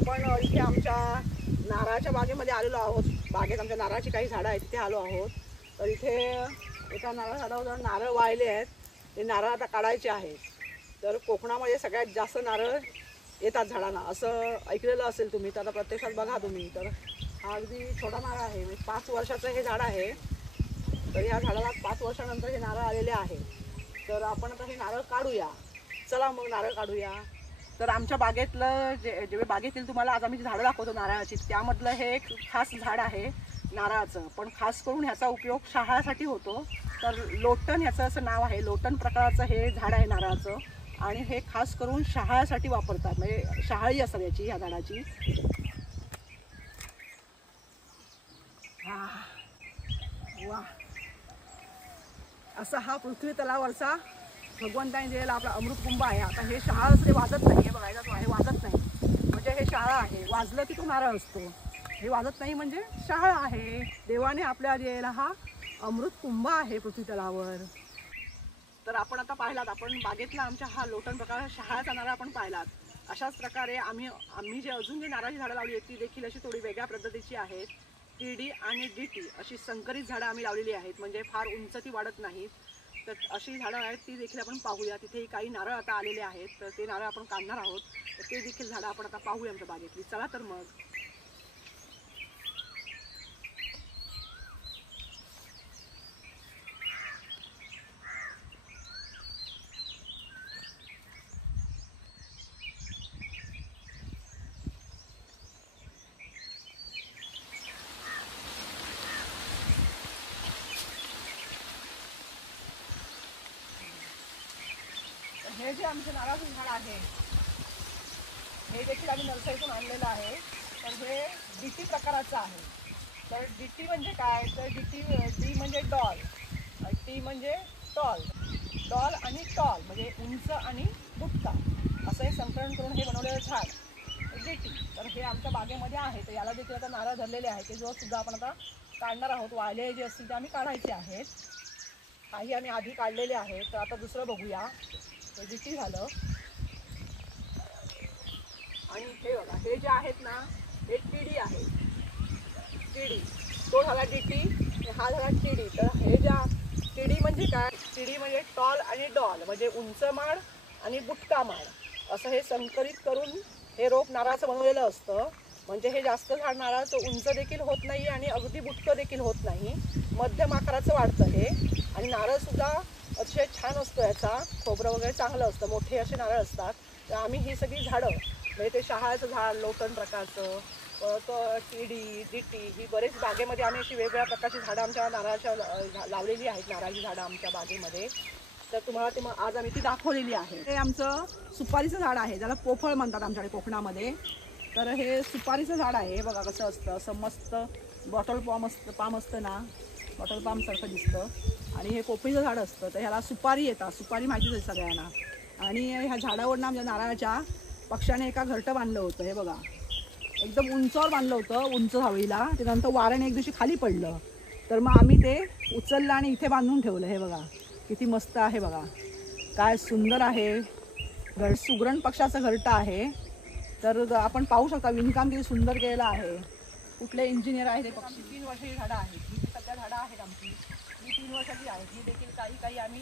आपण इथे आमच्या नारळाच्या बागेमध्ये आलेलो आहोत। बागेत आमच्या नारळाची काही झाडं आहेत, तिथे आलो आहोत। तर इथे एका नारळ झाडावर नारळ वाळले आहेत, ते नारळ आता काढायचे आहेत। तर कोकणामध्ये सगळ्यात जास्त नारळ येतात झाडांना असं ऐकलेलं असेल तुम्ही, तर आता प्रत्यक्षात बघा तुम्ही। तर हा अगदी छोटा नारळ आहे, 5 वर्षाचं हे झाड आहे। तर ह्या झाडाला 5 वर्षानंतर हे नारळ आलेले आहे। तर आपण आता हे नारळ काढूया, चला मग नारळ काढूया। तर आमच्या बागेतलं जे बागेतील तुम्हाला आज आम्ही झाडं दाखवतो नारळाची, त्यामधलं हे एक खास झाड आहे नारळाचं। पण खास करून ह्याचा उपयोग शहाळ्यासाठी होतो। तर लोटन ह्याचं असं नाव आहे, लोटन प्रकारचं हे झाड आहे नारळाचं, आणि हे खास करून शहाळ्यासाठी वापरतात, म्हणजे शहाळी असतात याची, ह्या झाडाची। वा, असा हा पृथ्वी तलावरचा भगवंताने दिलेला आपला अमृतकुंभ आहे। आता हे शहाळ असं वाजत नाही, हे बघायचं तो आहे, वाजत नाही म्हणजे हे शहाळा आहे। वाजलं की तो नारळ असतो, हे वाजत नाही म्हणजे शहाळा आहे। देवाने आपल्या दिलेला हा अमृतकुंभ आहे पृथ्वी तलावर। तर आपण आता पाहिलात, आपण बागेतला आमच्या हा लोटन प्रकार शहाळ्याचा नारळ आपण पाहिलात। अशाच प्रकारे आम्ही जे अजून जे नारळाची झाडं लावली आहेत ती देखील अशी थोडी वेगळ्या पद्धतीची आहेत। टीडी आणि डीटी अशी संकरित झाडं आम्ही लावलेली आहेत, म्हणजे फार उंच ती वाढत नाहीत। तर अशी झाडं आहेत, ती देखील आपण पाहूया। तिथे काही नारळ आता आलेले आहेत, तर ते नारळ आपण काढणार आहोत। तर ते देखील झाडं आपण आता पाहूया आमच्या बागेतली, चला तर मग। हे जे आमचं नारळाचं झाड आहे, हे देखील आम्ही नर्सरीतून आणलेलं आहे। तर हे डीटी प्रकाराचं आहे। तर डीटी म्हणजे काय, तर डी म्हणजे डॉल, टी म्हणजे टॉल, डॉल आणि टॉल म्हणजे उंच आणि बुटका, असं हे संकलन करून हे बनवलेलं झाड डीटी। तर हे आमच्या बागेमध्ये आहे। तर याला देखील आता नारळ धरलेले आहे, ते जो सुद्धा आपण आता काढणार आहोत। वाळले जे असतील ते आम्ही काढायचे आहेत, काही आम्ही आधी काढलेले आहेत। तर आता दुसरं बघूया, हे डीटी झालं। आणि हे बघा, हे जे आहेत ना, हे टीडी आहे, टीडी। तो झाला डीटी, हा झाला टीडी। तर हे ज्या टीडी म्हणजे काय, टीडी म्हणजे टॉल आणि डॉल म्हणजे उंच माड आणि बुटका माड, असं हे संकलित करून हे रोप नारळाचं बनवलेलं असतं। म्हणजे हे जास्त झाड नारळाचं उंच देखील होत नाही आणि अगदी बुटकं देखील होत नाही, मध्यम आकाराचं वाढतं हे। आणि नारळ सुद्धा अतिशय छान असतो, याचा खोबरं वगैरे चांगलं असतं, मोठे असे नारळ असतात। तर आम्ही ही सगळी झाडं, म्हणजे ते शहाळ्याचं झाड लोटन प्रकारचं, परत टीडी डीटी, ही बरेच बागेमध्ये आम्ही अशी वेगवेगळ्या प्रकारची झाडं आमच्या नारळाच्या लावलेली आहेत, नारळाची झाडं आमच्या बागेमध्ये। तर तुम्हाला ते आज आम्ही ती दाखवलेली आहे। हे आमचं सुपारीचं झाड आहे, ज्याला पोफळ म्हणतात आमच्याकडे कोकणामध्ये। तर हे सुपारीचं झाड आहे, हे बघा कसं असतं, असं मस्त बॉटल पाम असतं ना, बॉटल पाम सारखं दिसतं। आणि हे पोपळीचं झाड असतं, तर ह्याला सुपारी येतात, सुपारी माहितीच आहे सगळ्यांना। आणि ह्या झाडावरनं आमच्या नारळाच्या पक्षाने एका घरटं बांधलं होतं, हे बघा एकदम उंचावर बांधलं होतं, उंच झावळीला। त्यानंतर वाऱ्याने एक दिवशी खाली पडलं, तर मग आम्ही ते उचललं आणि इथे बांधून ठेवलं। हे बघा किती मस्त आहे, बघा काय सुंदर आहे। सुगरण पक्षाचं घरटं आहे। तर आपण पाहू शकता विणकाम किती सुंदर केलेलं आहे, कुठले इंजिनियर आहे ते पक्षी। 3 वर्षाची झाडं आहेत, ही जी सध्या झाडं आहेत आमची, ही 3 वर्षाची आहेत। ही देखील काही आम्ही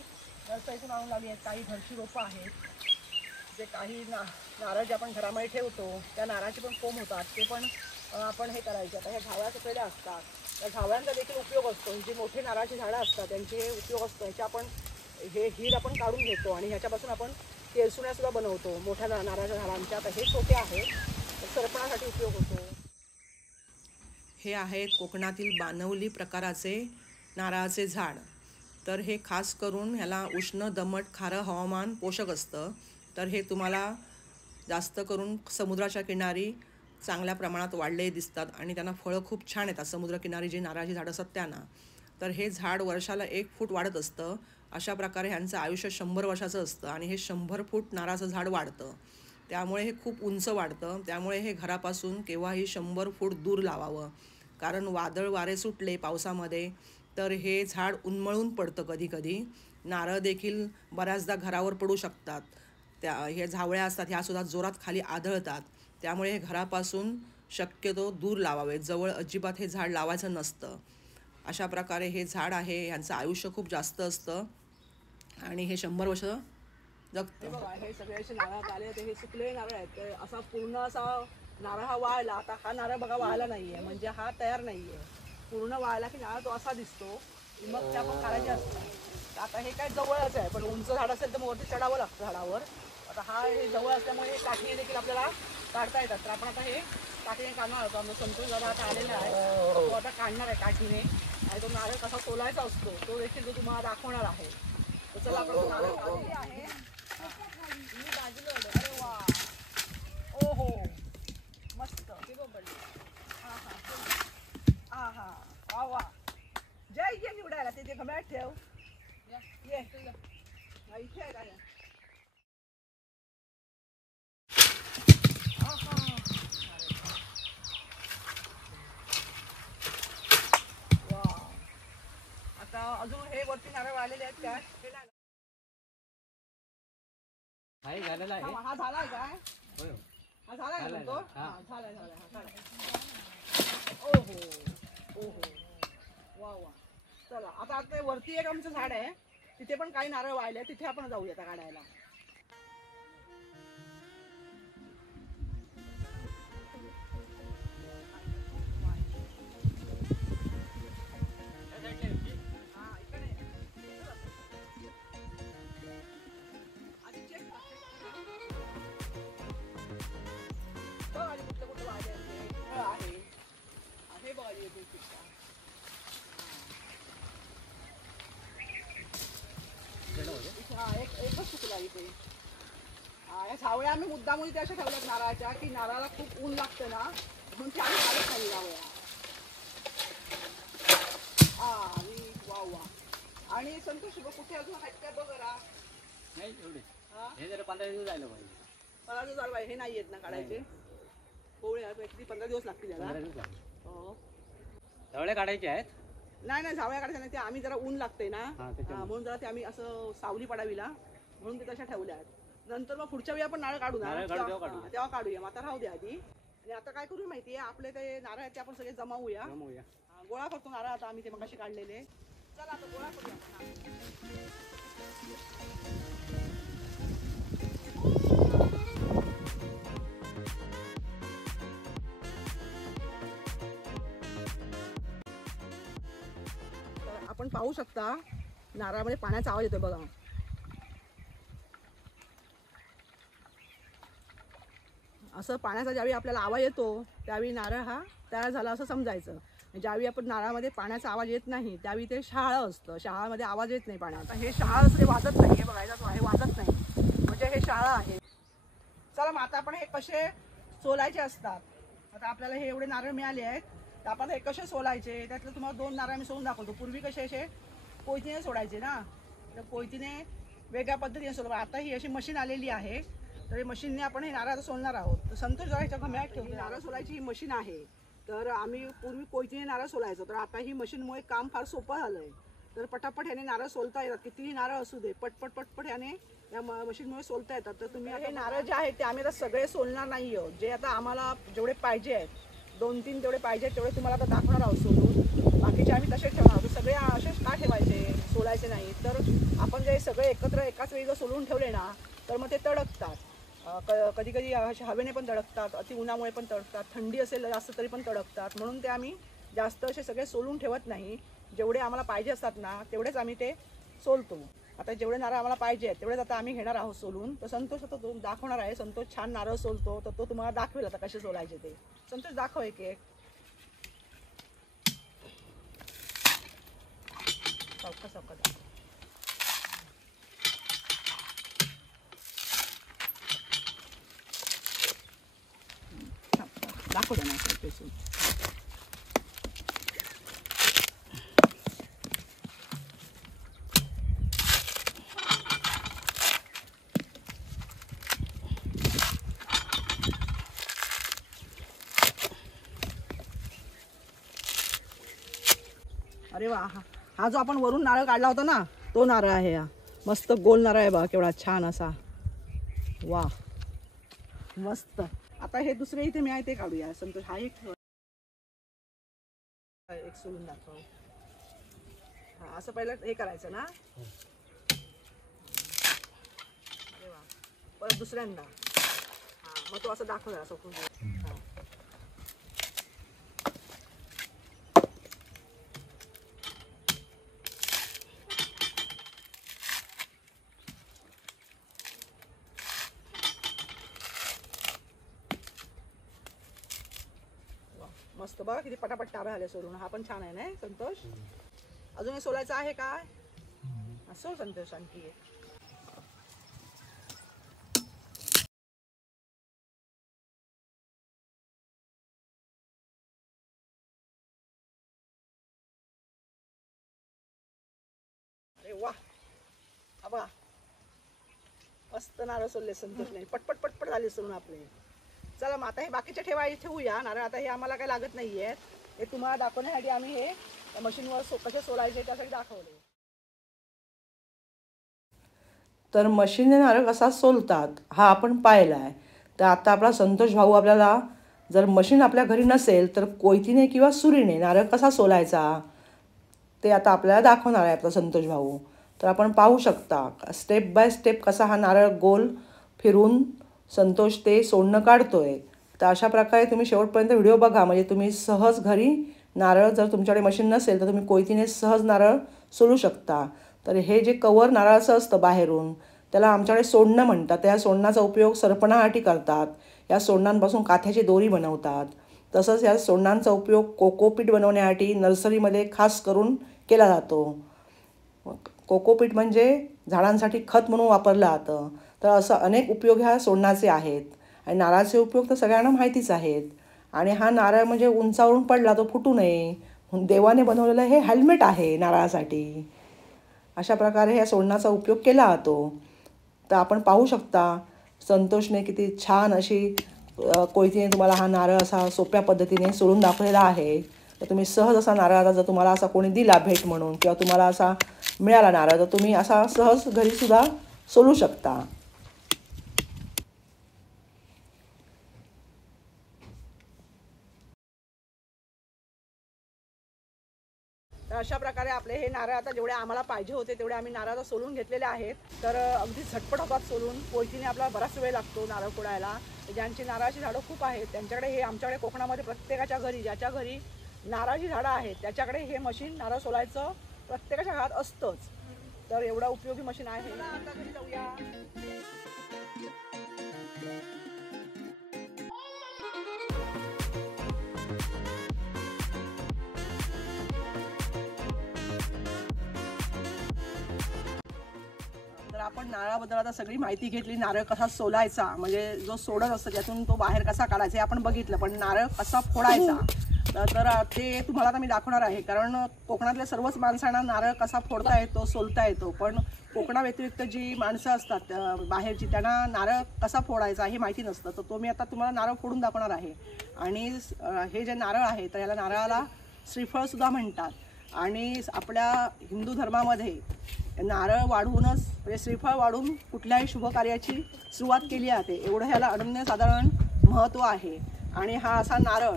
नर्सरीतून आणून लावली आहेत, काही घरची रोपं आहेत। जे काही नारळ जे आपण घरामध्ये ठेवतो, त्या नारळाचे पण कोंब होतात, ते पण आपण हे करायचे। आता ह्या झावळ्या सुटलेल्या असतात, त्या झावळ्यांचा देखील उपयोग असतो। ही जी मोठी नारळाची झाडं असतात त्यांचे हे उपयोग असतो, ह्याच्या आपण हे हीर आपण काढून घेतो आणि ह्याच्यापासून आपण तेलसुण्यासुद्धा बनवतो मोठ्या नारळाच्या झाडांच्या। तर हे छोटे आहेत, सरपणासाठी उपयोग होतो। हे आहे कोकणातील बानवली प्रकाराचे नारळाचे झाड। तर हे खास करून ह्याला उष्ण दमट खारं हवामान पोषक असतं। तर हे तुम्हाला जास्त करून समुद्राच्या किनारी चांगल्या प्रमाणात वाढले दिसतात आणि त्यांना फळं खूप छान येतात, समुद्रकिनारी जी नारळाची झाडं असतात त्यांना। तर हे झाड वर्षाला 1 फूट वाढत असतं। अशा प्रकारे ह्यांचं आयुष्य 100 वर्षाचं असतं आणि हे 100 फूट नारळाचं झाड वाढतं, त्यामुळे हे खूप उंच वाढतं। त्यामुळे हे घरापासून केव्हाही 100 फूट दूर लावावं, कारण वादळ वारे सुटले पावसामध्ये तर हे झाड उन्मळून पडतं। कधीकधी नारळ देखील बऱ्याचदा घरावर पडू शकतात, हे झावळ्या असतात ह्यासुद्धा जोरात खाली आदळतात। त्यामुळे हे घरापासून शक्यतो दूर लावावे, जवळ अजिबात हे झाड लावायचं नसतं. अशा प्रकारे हे झाड आहे, ह्यांचं आयुष्य खूप जास्त असतं आणि हे 100 वर्ष जगतं. बघा हे सगळे असे नारळात आले ते हे सुकले नारळ आहेत. ते असा पूर्ण असा नारळ हा वाळला. आता हा नारळ बघा वाळला नाहीये, म्हणजे हा तयार नाहीये. पूर्ण वाळला की नारळ तो असा दिसतो. मग त्या पण काढायचे असतात. आता हे काय जवळच आहे, पण उंच झाड असेल तर मग वरती चढावं लागतं झाडावर. आता हा हे जवळ असल्यामुळे हे काठीने देखील आपल्याला काढता येतात. तर आपण आता हे काठीने काढणार होतो. आम्ही संतोष दादा आता आलेला आहे, तो आता काढणार आहे काठीने. आणि तो नारळ कसा सोलायचा असतो तो देखील तो तुम्हाला दाखवणार आहे. तर चला आपण तो नारळ काढलेली आहे. मी बाजूला आलो. अरे वा, ओ हो, मस्त. हा हा हा हा, वा वा. जय ये निवडायला ते घड्याळ ठेव. ये इथे आहे काय. आता अजून हे वरती नारळ वाळलेले आहेत काय. आहे झालेला आहे. हा झालाय काय. होय हा झालाय ना तो. हा. झालाय ओहो ओहो, वा वा. चला आता ते वरती एक आमचं झाड आहे, तिथे पण काही नारळ वाळले, तिथे आपण जाऊया आता काढायला. एकच चुकला इथे. या झावळ्या आम्ही मुद्दाम इथे अशा ठेवल्यात नारळाच्या, की नारळाला खूप ऊन लागतं ना, म्हणून ते आम्ही काढत नाही झावळ्या. आणि वा वा. आणि संतोष कुठे अजून आहेत काय बघ जरा. नाही एवढे. हे जरा 15 दिवस जायला पाहिजे. 15 दिवस झालं हे नाही येत ना काढायचे. कोवळे किती 15 दिवस लागतील याला. 15 दिवस झाले. हो. झावळ्या काढायच्या आहेत. नाही झावळ्या काढायच्या नाही, ते आम्ही जरा ऊन लागते ना, त्याच्यामुळे. म्हणून जरा ते आम्ही असं सावली पडावीला म्हणून ते तशा ठेवल्या आहेत. नंतर मग पुढच्या वेळी आपण नारळ काढू ना, तेव्हा काढूया. मग आता राहू द्या आधी. आणि आता काय करू माहितीये, आपले ते नारळ आहेत ते आपण सगळे जमावूया. गोळा करतो नारळ आता आम्ही ते मगाशी काढलेले. चला आता गोळा करूया. आपण पाहू शकता नारळामध्ये पाण्याचा आवाज येतोय बघा. असं पाण्याचा ज्यावेळी आपल्याला आवाज येतो त्यावेळी नारळ हा तयार झाला असं समजायचं. ज्यावेळी आपण नारळामध्ये पाण्याचा आवाज येत नाही त्यावेळी ते शहाळं असतं. शहाळामध्ये आवाज येत नाही पाण्याचा. हे शहाळ असं ते वाजत नाही, हे बघायचं आहे वाजत नाही, म्हणजे हे शहाळं आहे. चला मग आता आपण हे कसे सोलायचे असतात. आता आपल्याला हे एवढे नारळ मिळाले आहेत, तर आपण हे कसे सोलायचे त्यातलं तुम्हाला 2 नारळ मी सोडून दाखवतो. पूर्वी कसे असे कोयतीने सोडायचे ना, तर कोयतीने वेगळ्या पद्धतीने सोडवा. आता ही अशी मशीन आलेली आहे, तर हे मशीनने आपण हे नारळ सोलणार आहोत. तर संतोष जरा ह्याच्या घम्यात ठेवतो. नारळ सोलायची ही मशीन आहे. तर आम्ही पूर्वी कोयतीने नारळ सोलायचो, तर आता ही मशीनमुळे काम फार सोपं झालंय. तर पटापट ह्याने नारळ सोलता येतात. कितीही नारळ असू दे, पटपट पटपट ह्याने या मशीनमुळे सोलता येतात. तर तुम्ही हे नारळ जे आहेत ते आम्ही आता सगळे सोलणार नाही आहोत. जे आता आम्हाला जेवढे पाहिजे आहेत, 2-3 तेवढे पाहिजे तेवढे तुम्हाला आता दाखवणार आहोत सोलून. बाकीचे आम्ही तसेच ठेवणार आहोत. सगळे असेच का ठेवायचे, सोलायचे नाही. तर आपण जे सगळे एकत्र एकाच वेळी जर सोलून ठेवले ना, तर मग ते तडकतात. कधी कधी हवेने पण तडकतात, अति उन्हामुळे पण तडकतात, थंडी असेल जास्त तरी पण तडकतात. म्हणून ते आम्ही जास्त असे सगळे सोलून ठेवत नाही. जेवढे आम्हाला पाहिजे असतात ना तेवढेच आम्ही ते सोलतो. आता जेवढे नारळ आम्हाला पाहिजे आहेत तेवढेच आता आम्ही घेणार आहोत सोलून. तर संतोष आता तो दाखवणार आहे. संतोष छान नारळ सोलतो, तर तो तुम्हाला दाखवेल आता कसे सोलायचे ते. संतोष दाखव एक एक. सावकाश सावकाश दाखव ना संतोष. अरे वा, हा जो आपण वरून नारळ काढला होता ना तो नारळ आहे. हा मस्त गोल नारळ आहे बघा, केवढा छान असा. वा मस्त. आता हे दुसरे इथे मी आहे ते काढूया. संतोष हा एक सोलून दाखव. हा असं पहिलं हे करायचं ना. परत दुसऱ्यांदा हा मग तो असं दाखव जरा सोकून. हा मस्त बघा किती पटापट टाबा झाले सोलून. हा पण छान आहे ना संतोष. अजून हे सोलायचं आहे काय? असो संतोष आणखी अरे वा बघा मस्त नारळ सोलले संतोषने. पटपट पटपट झाले सोलून आपले. चला मग आता हे बाकीचे ठेवूया नारळ. आता हे आम्हाला काही लागत नाही आहेत. हे तुम्हाला दाखवण्यासाठी आम्ही हे मशीनवर कसे सोलायचे त्यासाठी दाखवले. तर मशीनने नारळ कसा सोलतात हा आपण पाहिला आहे. तर आता आपला संतोष भाऊ आपल्याला जर मशीन आपल्या घरी नसेल तर कोयतीने किंवा सुरीने नारळ कसा सोलायचा ते आता आपल्याला दाखवणार आहे आपला संतोष भाऊ. तर आपण पाहू शकता स्टेप बाय स्टेप कसा हा नारळ गोल फिरून संतोष ते सोडणं काढतोय. तर अशा प्रकारे तुम्ही शेवटपर्यंत व्हिडिओ बघा म्हणजे तुम्ही सहज घरी नारळ जर तुमच्याकडे मशीन नसेल तर तुम्ही कोयतीने सहज नारळ सोलू शकता. तर हे जे कवर नारळाचं असतं बाहेरून त्याला आमच्याकडे सोडणं म्हणतात. त्या सोडण्याचा उपयोग सरपणासाठी करतात. या सोडणांपासून काथ्याची दोरी बनवतात. तसंच या सोडणांचा उपयोग कोकोपीट बनवण्यासाठी नर्सरीमध्ये खास करून केला जातो. कोकोपीट म्हणजे झाडांसाठी खत म्हणून वापरलं जातं. तर असं अनेक उपयोग ह्या सोडण्याचे आहेत. आणि नारळाचे उपयोग तर सगळ्यांना माहितीच आहेत. आणि हा नारळ म्हणजे उंचावरून पडला तो फुटू नये म्हणून देवाने बनवलेलं हे हेल्मेट आहे नारळासाठी. अशा प्रकारे ह्या सोडण्याचा उपयोग केला जातो. तर आपण पाहू शकता संतोषने किती छान अशी कोयतीने तुम्हाला हा नारळ असा सोप्या पद्धतीने सोलून दाखवलेला आहे. तर तुम्ही सहज असा नारळ आता जर तुम्हाला असा कोणी दिला भेट म्हणून किंवा तुम्हाला असा मिळाला नारळ तर तुम्ही असा सहज घरीसुद्धा सोलू शकता. तर अशा प्रकारे आपले हे नारळ आता जेवढे आम्हाला पाहिजे होते तेवढे आम्ही नारळ सोलून घेतलेले आहेत. तर अगदी झटपट होतात सोलून. कोयतीने आपल्याला बराच वेळ लागतो नारळ फोडायला. ज्यांची नारळाची झाडं खूप आहेत त्यांच्याकडे हे आमच्याकडे कोकणामध्ये प्रत्येकाच्या घरी ज्याच्या घरी नारळाची झाडं आहेत त्याच्याकडे हे मशीन नारळ सोलायचं प्रत्येकाच्या घरात असतंच. तर एवढा उपयोगी मशीन आहे. आता घरी जाऊया. तर आपण नारळाबद्दल आता सगळी माहिती घेतली. नारळ कसा सोलायचा म्हणजे जो सोडत असतं त्यातून तो बाहेर कसा काढायचा हे आपण बघितलं. पण नारळ कसा फोडायचा तर ते तुम्हाला आता मी दाखवणार आहे. कारण कोकणातल्या सर्वच माणसांना नारळ कसा फोडता येतो सोलता येतो. पण कोकणाव्यतिरिक्त जी माणसं असतात बाहेरची त्यांना नारळ कसा फोडायचा हे माहिती नसतं. तर तो मी आता तुम्हाला नारळ फोडून दाखवणार आहे. आणि हे जे नारळ आहे तर याला नारळाला श्रीफळसुद्धा म्हणतात. आणि आपल्या हिंदू धर्मामध्ये नारळ वाढवूनच म्हणजे श्रीफळ वाढून कुठल्याही शुभ कार्याची सुरुवात केली जाते. एवढं ह्याला अनन्यसाधारण महत्त्व आहे. आणि हा असा नारळ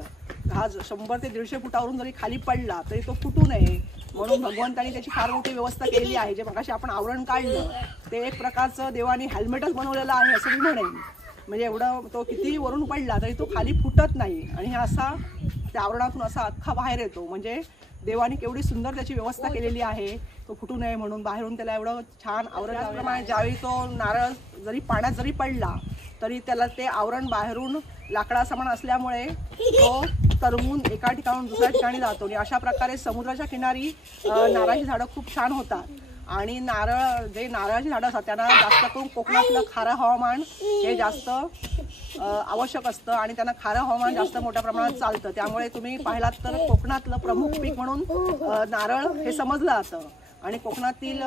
हा 100 ते 150 फुटावरून जरी खाली पडला तरी तो फुटू नये म्हणून भगवंतांनी त्याची फार मोठी व्यवस्था केलेली आहे. जे मगाशी आपण आवरण काढलं ते एक प्रकारचं देवाने हेल्मेटच बनवलेलं आहे असं मी म्हणेन. म्हणजे एवढं तो कितीही वरून पडला तरी तो खाली फुटत नाही. आणि हा असा त्या आवरणातून असा अख्खा बाहेर येतो. म्हणजे देवाने केवढी सुंदर त्याची व्यवस्था केलेली आहे तो फुटू नये म्हणून. बाहेरून त्याला एवढं छान आवरण. त्याप्रमाणे ज्यावेळी तो नारळ जरी पाण्यात जरी पडला तरी त्याला ते आवरण बाहेरून लाकडा समान असल्यामुळे तो तरवून एका ठिकाणून दुसऱ्या ठिकाणी जातो. आणि अशा प्रकारे समुद्राच्या किनारी नारळाची झाडं खूप छान होतात. आणि जे नारळाची झाडं असतात त्यांना जास्त करून कोकणातलं खारं हवामान हे जास्त आवश्यक असतं. आणि त्यांना खारं हवामान जास्त मोठ्या प्रमाणात चालतं. त्यामुळे तुम्ही पाहिलात तर कोकणातलं प्रमुख पीक म्हणून नारळ हे समजलं जातं. आणि कोकणातील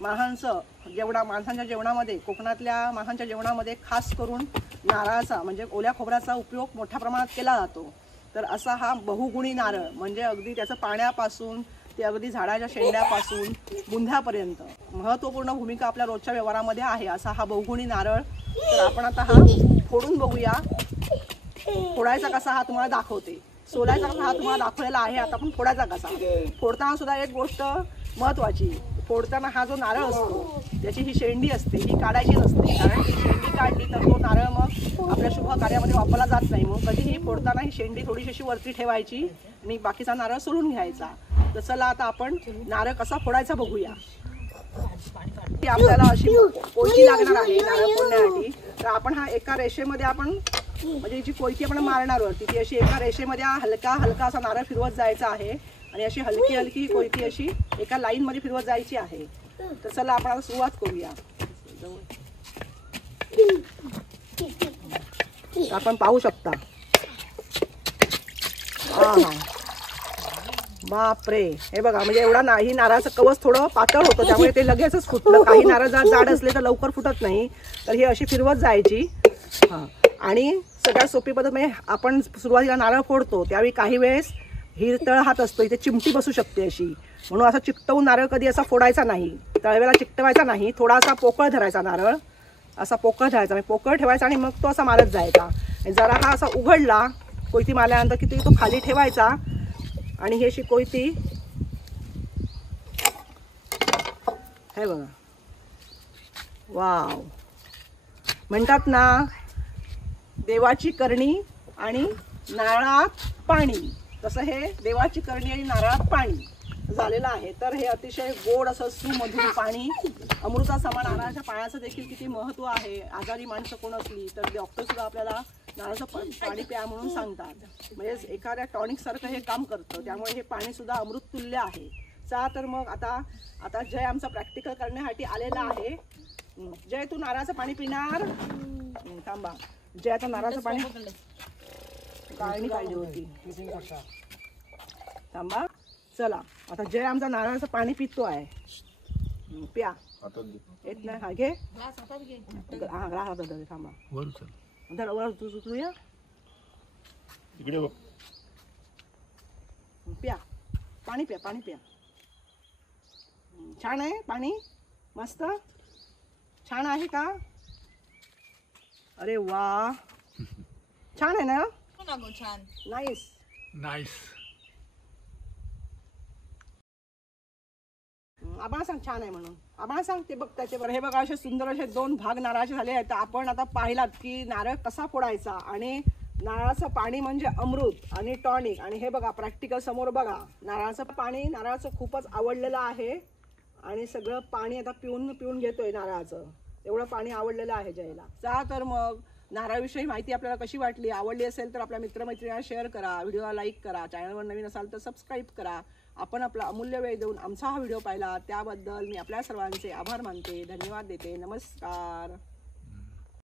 माणसांच्या जेवणामध्ये कोकणातल्या माणसांच्या जेवणामध्ये खास करून नारळाचा म्हणजे ओल्या खोबऱ्याचा उपयोग मोठ्या प्रमाणात केला जातो. तर असा हा बहुगुणी नारळ म्हणजे अगदी त्याचं पाण्यापासून ते अगदी झाडाच्या शेंड्यापासून बुंध्यापर्यंत महत्त्वपूर्ण भूमिका आपल्या रोजच्या व्यवहारामध्ये आहे. असा हा बहुगुणी नारळ तर आपण आता हा फोडून बघूया. फोडायचा कसा हा तुम्हाला दाखवते. सोलायचा कसा हा तुम्हाला दाखवलेला आहे. आता आपण फोडायचा कसा. फोडताना सुद्धा एक गोष्ट महत्वाची, फोडताना हा जो नारळ असतो त्याची ही शेंडी असते ही काढायची नसते. कारण ही शेंडी काढली तर तो नारळ मग आपल्या शुभ कार्यामध्ये वापरला जात नाही. मग कधीही फोडताना ही शेंडी थोडीशी अशी वरती ठेवायची आणि बाकीचा नारळ सोलून घ्यायचा. तर चला आता आपण नारळ कसा फोडायचा बघूया. ती आपल्याला अशी कोयती लागणार आहे नारळ फोडण्यासाठी. तर आपण हा एका रेषेमध्ये आपण म्हणजे जी कोयती आपण मारणार वरती ती अशी एका रेषेमध्ये हलका हलका असा नारळ फिरवत जायचा आहे आणि अशी हलकी हलकी कोयती अशी एका लाईन मध्ये फिरवत जायची आहे. तर चला आपण आता सुरुवात करूया. आपण पाहू शकता. बापरे, हे बघा म्हणजे एवढा नाही. नारळाचं कवच थोडं पातळ होतं त्यामुळे ते लगेचच फुटलं. काही नारळ जाड असले तर लवकर फुटत नाही. तर ही अशी फिरवत जायची. आणि सगळ्यात सोपी पद्धत म्हणजे आपण सुरुवातीला नारळ फोडतो त्यावेळी काही वेळेस हिरतळ हात असतो, इथे चिमटी बसू शकते अशी. म्हणून असा चिकटवून नारळ कधी असा फोडायचा नाही. तळव्याला चिकटवायचा नाही. थोडासा पोकळ धरायचा नारळ, असा पोकळ धरायचा म्हणजे पोकळ ठेवायचा आणि मग तो असा मारत जायचा. जरा हा असा उघडला कोयती मारल्यानंतर किती तो खाली ठेवायचा आणि ही अशी कोयती हे बघा. वाव, म्हणतात ना देवाची करणी आणि नारळात पाणी, तसं हे देवाची करणी आणि नारळात पाणी झालेलं आहे. तर हे अतिशय गोड असं सुमधुर पाणी, अमृता समान. नारळाच्या पाण्याचं देखील किती महत्त्व आहे. आजारी माणसं कोण असली तर डॉक्टर सुद्धा आपल्याला नारळाचं पाणी प्या म्हणून सांगतात. म्हणजे एखाद्या टॉनिक सारखं हे काम करतं. त्यामुळे हे पाणी सुद्धा अमृततुल्य आहे. तर मग आता जय आमचा प्रॅक्टिकल करण्यासाठी आलेला आहे. जय, तू नारळाचं पाणी पिणार? थांबा, जय आता नारळाचं पाणी काढणी पाहिजे होती. थांबा, चला आता जय आमचा नारळाचं पाणी पितो आहे. प्या. येत नाही. हा घे. हा ग्लास हातात धर. थांबा, वर तू या. इकडे बघ. प्या पाणी, प्या पाणी, प्या. छान आहे पाणी, मस्त छान आहे का? अरे वा, छान आहे ना? छान. Nice nice. आम्हाला सांग छान आहे म्हणून. आम्हाला सांग ते बघ त्याच्यावर. हे बघा असे सुंदर असे 2 भाग नारळाचे झाले आहेत. आपण आता पाहिलात की नारळ कसा फोडायचा आणि नारळाचं पाणी म्हणजे अमृत आणि टॉनिक. आणि हे बघा प्रॅक्टिकल समोर बघा. नारळाचं पाणी नारळाचं खूपच आवडलेलं आहे आणि सगळं पाणी आता पिऊन घेतोय नारळाचं. एवढं पाणी आवडलेलं आहे जयला. तर मग नारळाविषयी माहिती आपल्याला कशी वाटली? आवडली असेल तर आपल्या मित्रमैत्रिणींना शेअर करा, व्हिडिओला लाईक करा, चॅनलवर नवीन असाल तर सबस्क्राईब करा. आपण आपला अमूल्य वेळ देऊन आमचा हा व्हिडिओ पाहिला त्याबद्दल मी आपल्या सर्वांचे आभार मानते, धन्यवाद देते. नमस्कार.